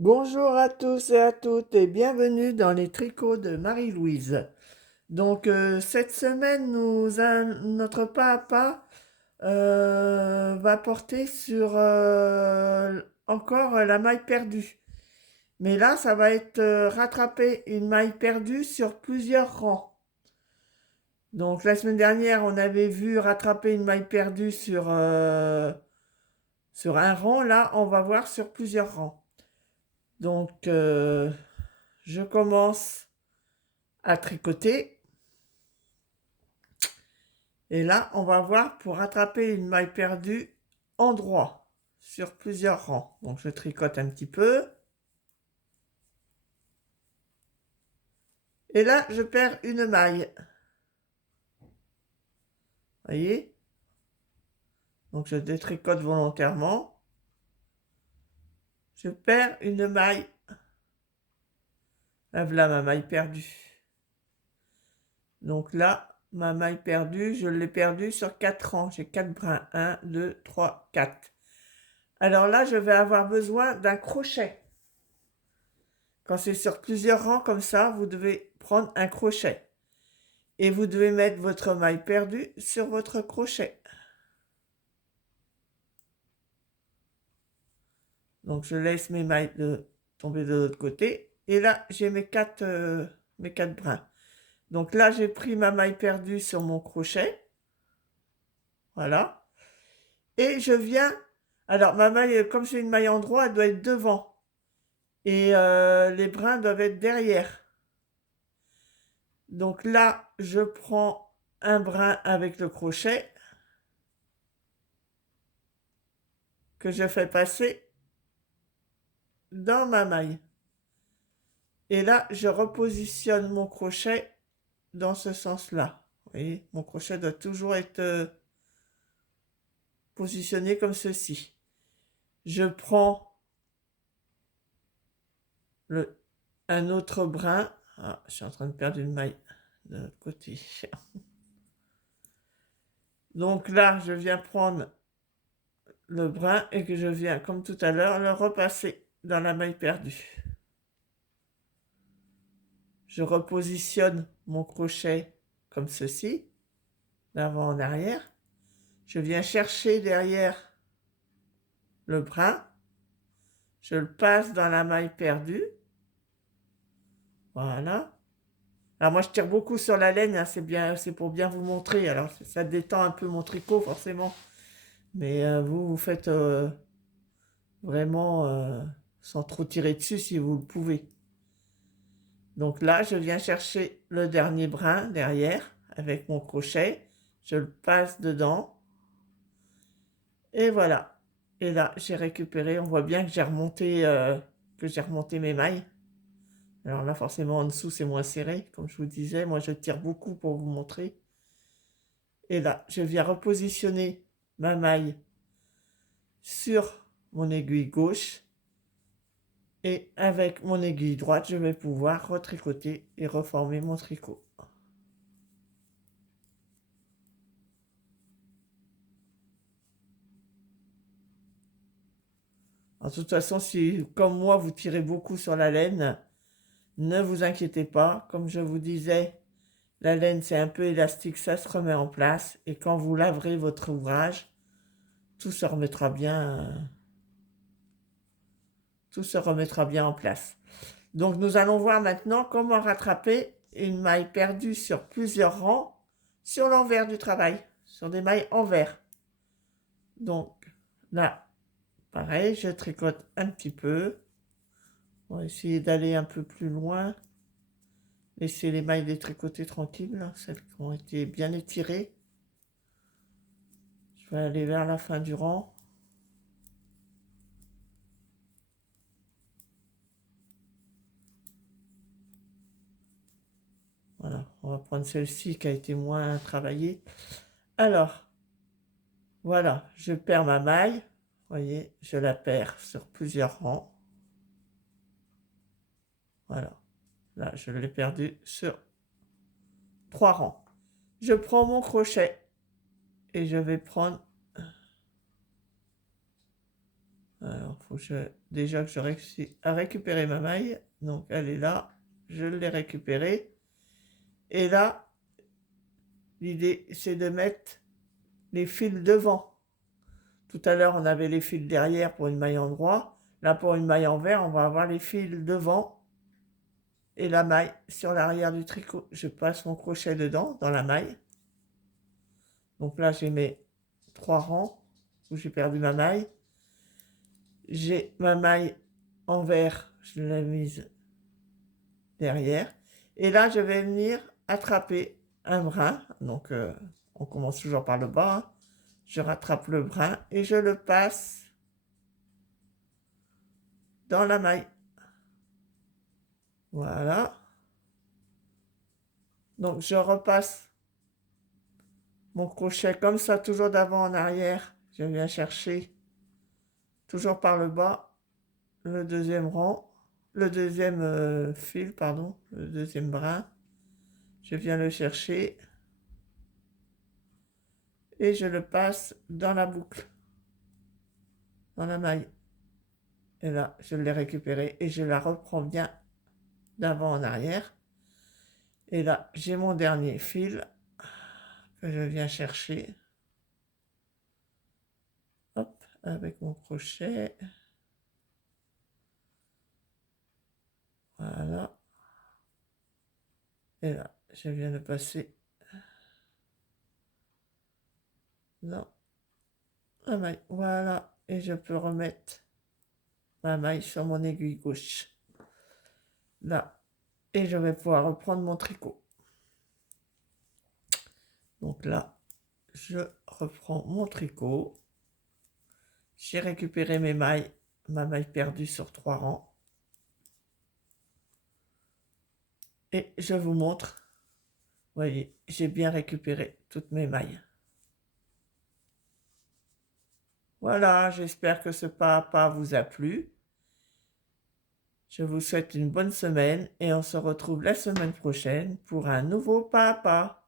Bonjour à tous et à toutes et bienvenue dans les tricots de Marie-Louise. Cette semaine, notre pas à pas va porter sur encore la maille perdue. Mais là, ça va être rattraper une maille perdue sur plusieurs rangs. Donc la semaine dernière, on avait vu rattraper une maille perdue sur un rang. Là, on va voir sur plusieurs rangs. Donc, je commence à tricoter. Et là, on va voir pour rattraper une maille perdue en droit sur plusieurs rangs. Donc, je tricote un petit peu. Et là, je perds une maille. Voyez? Donc, je détricote volontairement. Je perds une maille. Là, voilà ma maille perdue. Donc là, ma maille perdue, je l'ai perdue sur 4 rangs. J'ai 4 brins. 1, 2, 3, 4. Alors là, je vais avoir besoin d'un crochet. Quand c'est sur plusieurs rangs comme ça, vous devez prendre un crochet. Et vous devez mettre votre maille perdue sur votre crochet. Donc je laisse mes mailles tomber de l'autre côté. Et là, j'ai mes quatre brins. Donc là, j'ai pris ma maille perdue sur mon crochet. Voilà. Et je viens... Alors, ma maille, comme c'est une maille en droit, elle doit être devant. Et les brins doivent être derrière. Donc là, je prends un brin avec le crochet que je fais passer dans ma maille. Et là, je repositionne mon crochet dans ce sens-là. Vous voyez, mon crochet doit toujours être positionné comme ceci. Je prends un autre brin. Ah, je suis en train de perdre une maille de l'autre côté. Donc là, je viens prendre le brin et que je viens, comme tout à l'heure, le repasser dans la maille perdue. Je repositionne mon crochet comme ceci, d'avant en arrière. Je viens chercher derrière le brin. Je le passe dans la maille perdue. Voilà. Alors moi je tire beaucoup sur la laine, hein, c'est bien, c'est pour bien vous montrer. Alors ça détend un peu mon tricot forcément. Mais vous faites vraiment sans trop tirer dessus si vous le pouvez. Donc là, je viens chercher le dernier brin derrière avec mon crochet. Je le passe dedans. Et voilà. Et là, j'ai récupéré. On voit bien que j'ai remonté mes mailles. Alors là, forcément, en dessous, c'est moins serré. Comme je vous disais, moi, je tire beaucoup pour vous montrer. Et là, je viens repositionner ma maille sur mon aiguille gauche. Et avec mon aiguille droite, je vais pouvoir retricoter et reformer mon tricot. De toute façon, si, comme moi, vous tirez beaucoup sur la laine, ne vous inquiétez pas. Comme je vous disais, la laine, c'est un peu élastique, ça se remet en place. Et quand vous laverez votre ouvrage, tout se remettra bien, tout se remettra bien en place. Donc, nous allons voir maintenant comment rattraper une maille perdue sur plusieurs rangs sur l'envers du travail, sur des mailles envers. Donc, là, pareil, je tricote un petit peu. On va essayer d'aller un peu plus loin. Laisser les mailles détricotées tranquilles, là, celles qui ont été bien étirées. Je vais aller vers la fin du rang. Voilà, on va prendre celle-ci qui a été moins travaillée. Alors, voilà, je perds ma maille. Vous voyez, je la perds sur plusieurs rangs. Voilà, là, je l'ai perdue sur 3 rangs. Je prends mon crochet et je vais prendre Alors, faut que déjà que je réussisse à récupérer ma maille. Donc, elle est là. Je l'ai récupérée. Et là, l'idée, c'est de mettre les fils devant. Tout à l'heure, on avait les fils derrière pour une maille en droit. Là, pour une maille en vert, on va avoir les fils devant et la maille sur l'arrière du tricot. Je passe mon crochet dedans, dans la maille. Donc là, j'ai mes 3 rangs où j'ai perdu ma maille. J'ai ma maille en vert, je l'ai mise derrière. Et là, je vais venir attraper un brin. Donc, on commence toujours par le bas, hein. Je rattrape le brin et je le passe dans la maille. Voilà. Donc, je repasse mon crochet comme ça, toujours d'avant en arrière. Je viens chercher, toujours par le bas, le deuxième rang, le deuxième fil, pardon, le deuxième brin. Je viens le chercher et je le passe dans la boucle, dans la maille. Et là, je l'ai récupérée et je la reprends bien d'avant en arrière. Et là, j'ai mon dernier fil que je viens chercher. Hop, avec mon crochet. Voilà. Et là, je viens de passer dans la maille. Voilà. Et je peux remettre ma maille sur mon aiguille gauche. Là. Et je vais pouvoir reprendre mon tricot. Donc là, je reprends mon tricot. J'ai récupéré mes mailles, ma maille perdue sur 3 rangs. Et je vous montre. Vous voyez, j'ai bien récupéré toutes mes mailles. Voilà, j'espère que ce pas à pas vous a plu. Je vous souhaite une bonne semaine et on se retrouve la semaine prochaine pour un nouveau pas à pas.